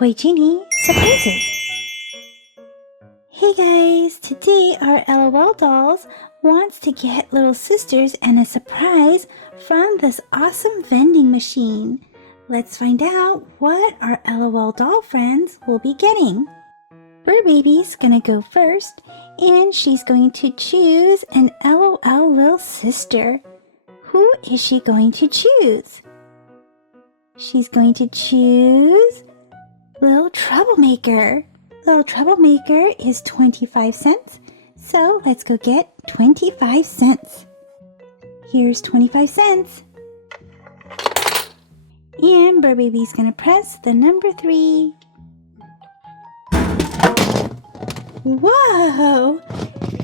Toy Genie surprises. Hey guys, today our L.O.L dolls wants to get little sisters and a surprise from this awesome vending machine. Let's find out what our L.O.L doll friends will be getting. Bird Baby's gonna go first, and she's going to choose an L.O.L little sister. Who is she going to choose? She's going to choose Little Troublemaker. Little Troublemaker is 25 cents, so let's go get 25 cents. Here's 25 cents. And Bird Baby's gonna press the number 3. Whoa!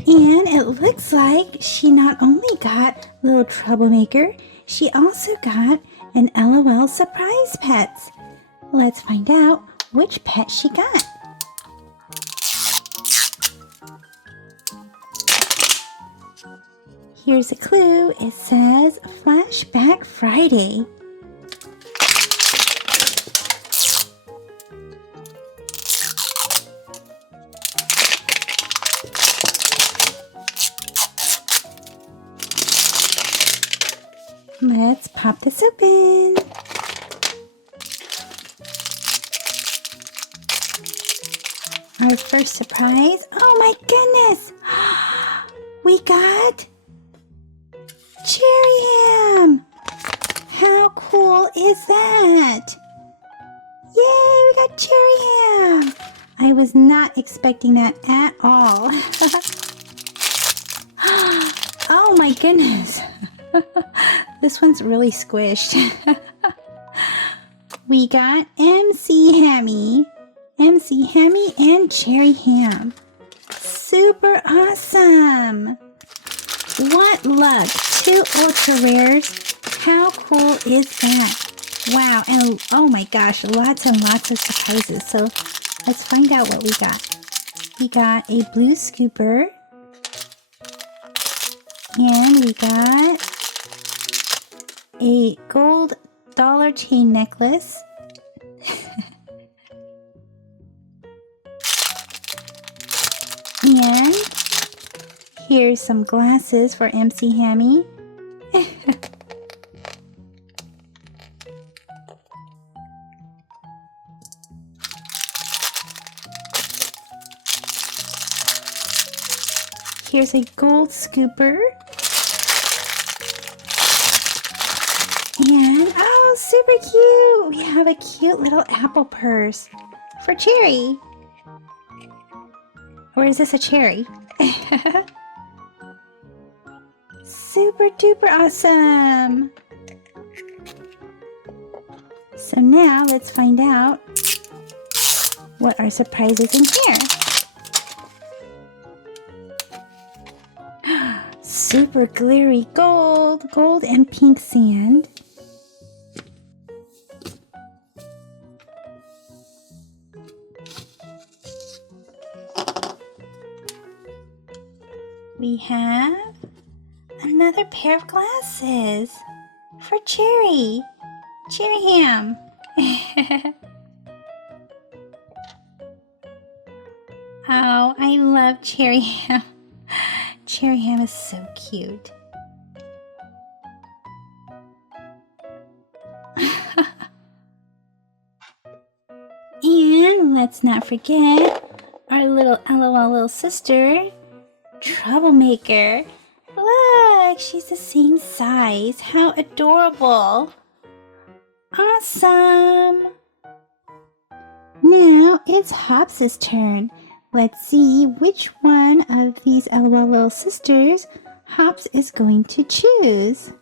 And it looks like she not only got Little Troublemaker, she also got an L.O.L surprise pets. Let's find out which pet she got. Here's a clue. It says Flashback Friday. Let's pop this open. Our first surprise. Oh my goodness! We got cherry ham! How cool is that? Yay, we got cherry ham! I was not expecting that at all. Oh my goodness! This one's really squished. We got MC Hammy and cherry ham. Super awesome! What luck! 2 ultra rares. How cool is that? Wow, and oh my gosh, lots and lots of surprises. So let's find out what we got. We got a blue scooper. And we got a gold dollar chain necklace. And here's some glasses for MC Hammy. Here's a gold scooper. And, oh, super cute! We have a cute little apple purse for Cherry. Or is this a cherry? Super duper awesome! So now let's find out what our surprise is in here. Super glittery gold and pink sand. We have another pair of glasses for Cherry ham. Oh, I love cherry ham. Cherry ham is so cute. And let's not forget our little L.O.L little sister, Troublemaker. Look, she's the same size. How adorable. Awesome. Now it's Hops's turn. Let's see which one of these L.O.L little sisters Hops is going to choose.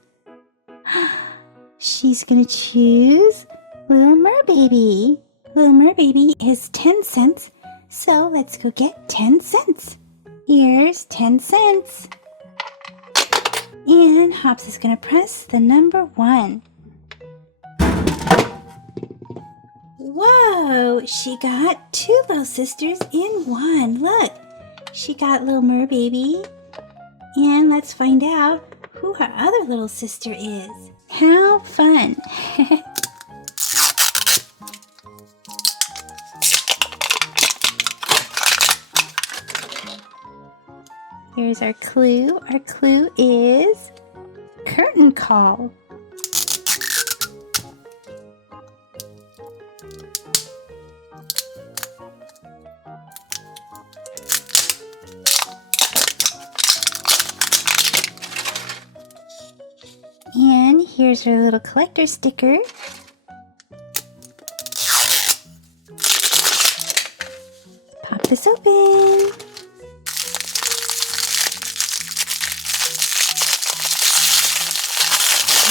She's going to choose Little Merbaby. Little Merbaby is 10 cents, so let's go get 10 cents. Here's 10 cents. And Hops is going to press the number 1. Whoa! She got 2 little sisters in 1. Look! She got Little Merbaby. And let's find out who her other little sister is. How fun! Here's our clue. Our clue is curtain call. And here's our little collector sticker. Pop this open.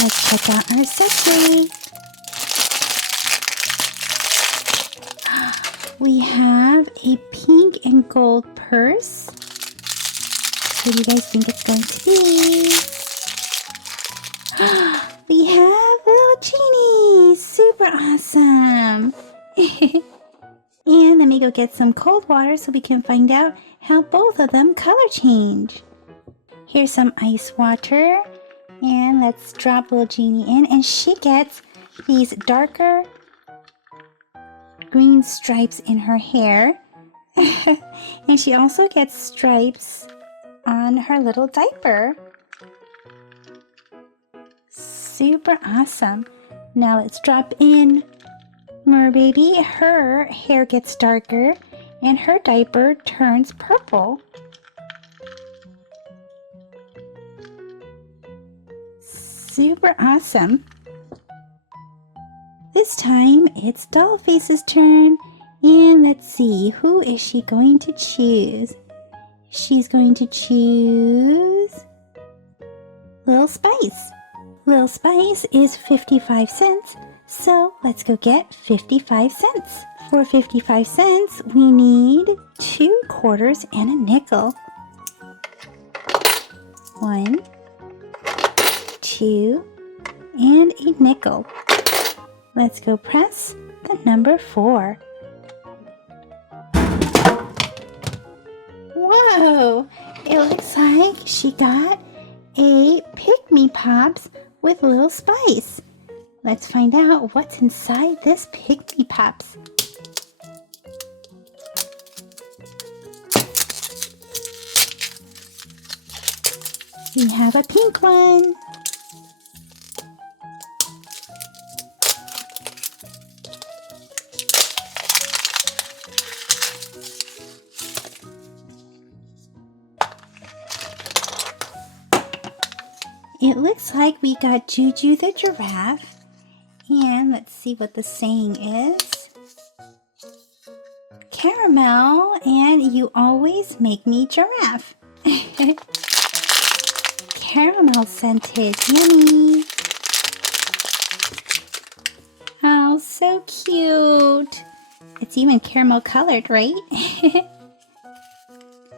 Let's check out our accessory. We have a pink and gold purse. What do you guys think it's going to be? We have L.O.L Genie! Super awesome! And let me go get some cold water so we can find out how both of them color change. Here's some ice water. And let's drop L.O.L Genie in. And she gets these darker green stripes in her hair. And she also gets stripes on her little diaper. Super awesome. Now let's drop in Merbaby. Her hair gets darker and her diaper turns purple. Super awesome. This time it's Dollface's turn. And let's see, who is she going to choose? She's going to choose Little Spice. Little Spice is 55 cents, so let's go get 55 cents. For 55 cents, we need 2 quarters and a nickel. 1, 2, and a nickel. Let's go press the number 4. Whoa! It looks like she got a Pikmi Pops with Little Spice. Let's find out what's inside this Pikmi Pops. We have a pink one. It looks like we got Juju the giraffe. And let's see what the saying is. Caramel, and you always make me giraffe. Caramel scented, yummy. Oh, so cute. It's even caramel colored, right?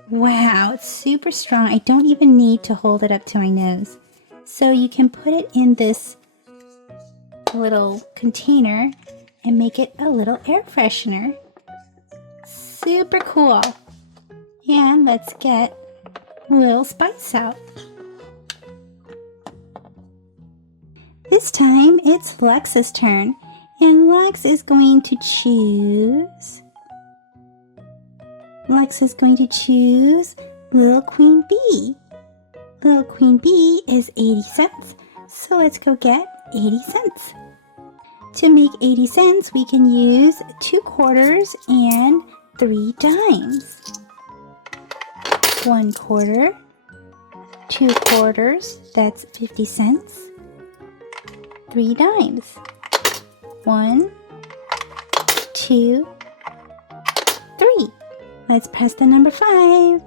Wow, it's super strong. I don't even need to hold it up to my nose. So you can put it in this little container and make it a little air freshener. Super cool. And let's get Little Spice out. This time it's Lex's turn, and Lex is going to choose Little Queen Bee. Little Queen Bee is 80 cents, so let's go get 80 cents. To make 80 cents, we can use 2 quarters and 3 dimes. 1 quarter, 2 quarters, that's 50 cents. 3 dimes. 1, 2, 3. Let's press the number 5.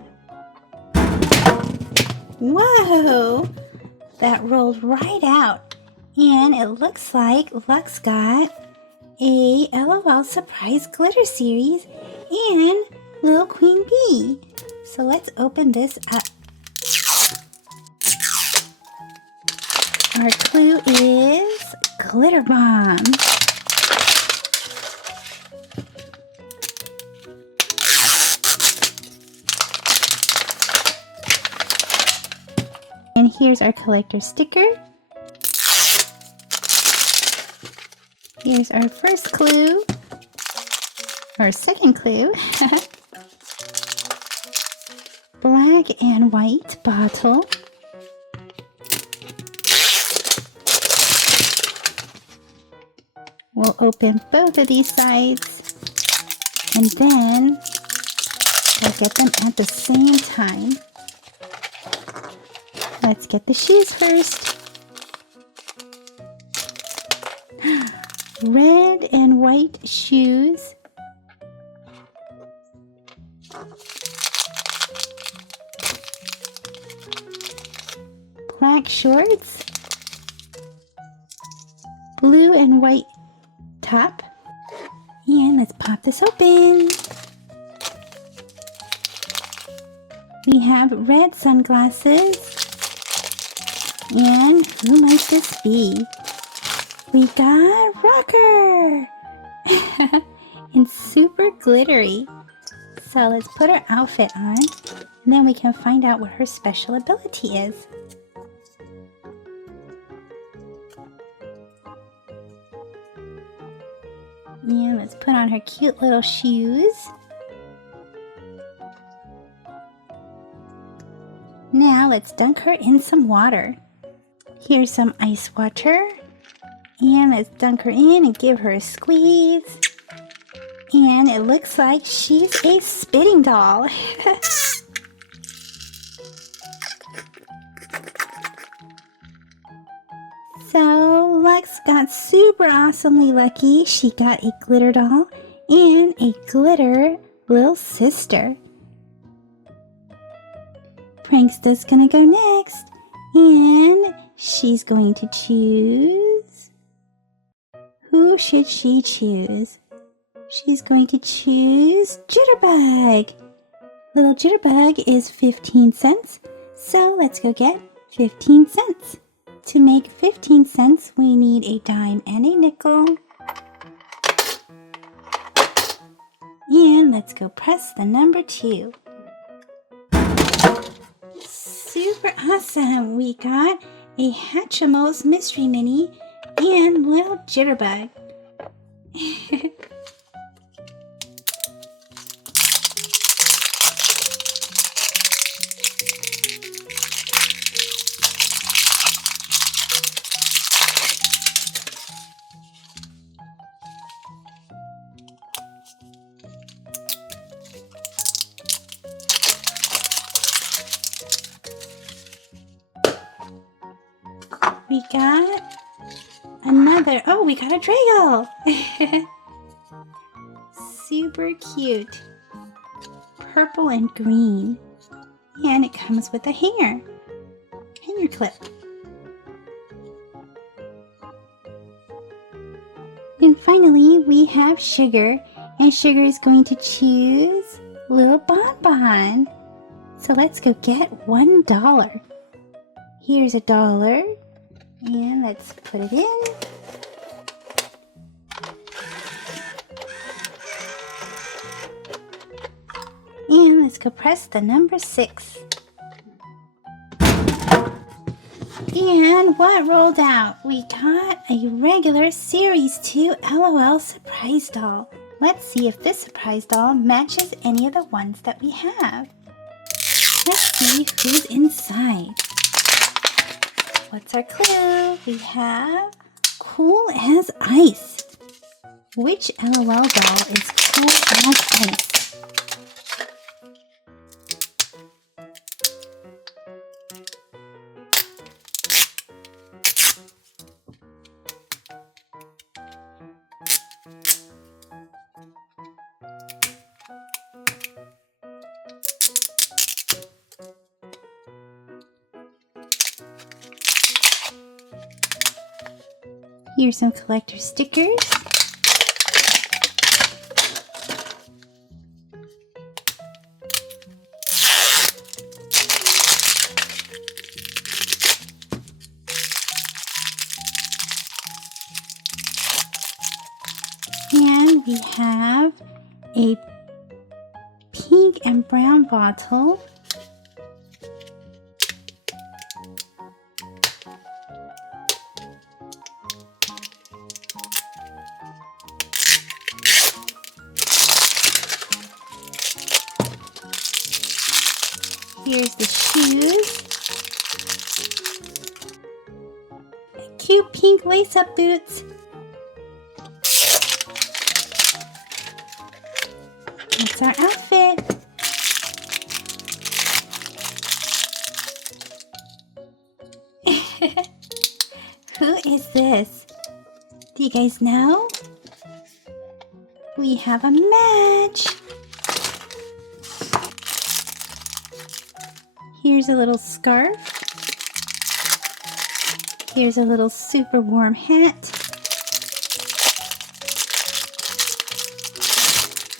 Whoa! That rolled right out. And it looks like Lex got a L.O.L Surprise Glitter Series and Little Queen Bee. So let's open this up. Our clue is Glitter Bomb. And here's our collector sticker. Here's our first clue, or second clue. Black black and white bottle. We'll open both of these sides and then we'll get them at the same time. Let's get the shoes first. Red and white shoes. Black shorts. Blue and white top. And let's pop this open. We have red sunglasses. And who might this be? We got Rocker! And super glittery. So let's put her outfit on, and then we can find out what her special ability is. And let's put on her cute little shoes. Now let's dunk her in some water. Here's some ice water. And let's dunk her in and give her a squeeze. And it looks like she's a spitting doll. So Lux got super awesomely lucky. She got a glitter doll and a glitter little sister. Pranksta's gonna go next. And she's going to choose... Who should she choose? She's going to choose Jitterbug. Little Jitterbug is 15 cents, so let's go get 15 cents. To make 15 cents, we need a dime and a nickel. And let's go press the number 2. Super awesome! We got a Hatchimals Mystery Mini and little Jitterbug. We got another, oh, we got a Drago. Super cute. Purple and green. And it comes with a hanger clip. And finally, we have Sugar. And Sugar is going to choose Little Bonbon. So let's go get $1. Here's $1. And let's put it in. And let's go press the number 6. And what rolled out? We got a regular Series 2 L.O.L. surprise doll. Let's see if this surprise doll matches any of the ones that we have. Let's see who's inside. What's our clue? We have Cool as Ice. Which L.O.L. doll is cool as ice? Here's some collector stickers. And we have a pink and brown bottle. Here's the shoes. Cute pink lace-up boots. That's our outfit. Who is this? Do you guys know? We have a match. Here's a little scarf. Here's a little super warm hat.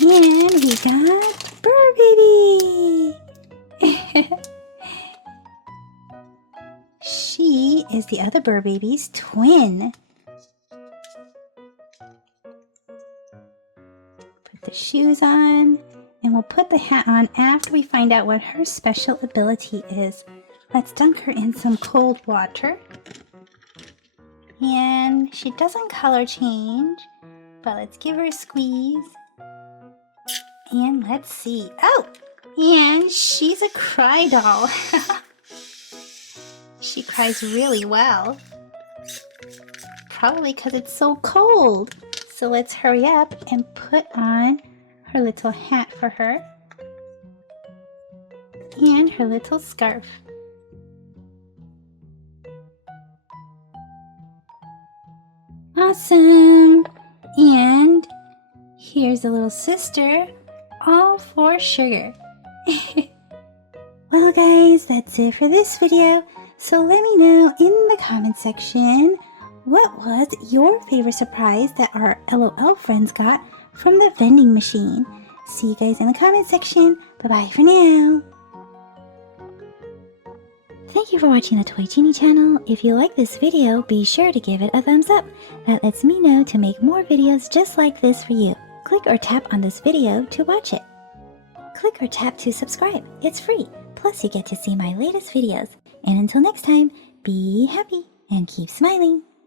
And we got Burr Baby. She is the other Burr Baby's twin. Put the shoes on, and we'll put the hat on after we find out what her special ability is. Let's dunk her in some cold water. And she doesn't color change, but let's give her a squeeze. And let's see. Oh! And she's a cry doll. She cries really well. Probably because it's so cold. So let's hurry up and put on her little hat for her. And her little scarf. Awesome! And here's a little sister, all for sugar. Well guys, that's it for this video. So let me know in the comment section what was your favorite surprise that our LOL friends got from the vending machine. See you guys in the comment section. Bye-bye for now. Thank you for watching the Toy Genie channel. If you like this video, be sure to give it a thumbs up. That lets me know to make more videos just like this for you. Click or tap on this video to watch it. Click or tap to subscribe. It's free. Plus you get to see my latest videos. And until next time, be happy and keep smiling.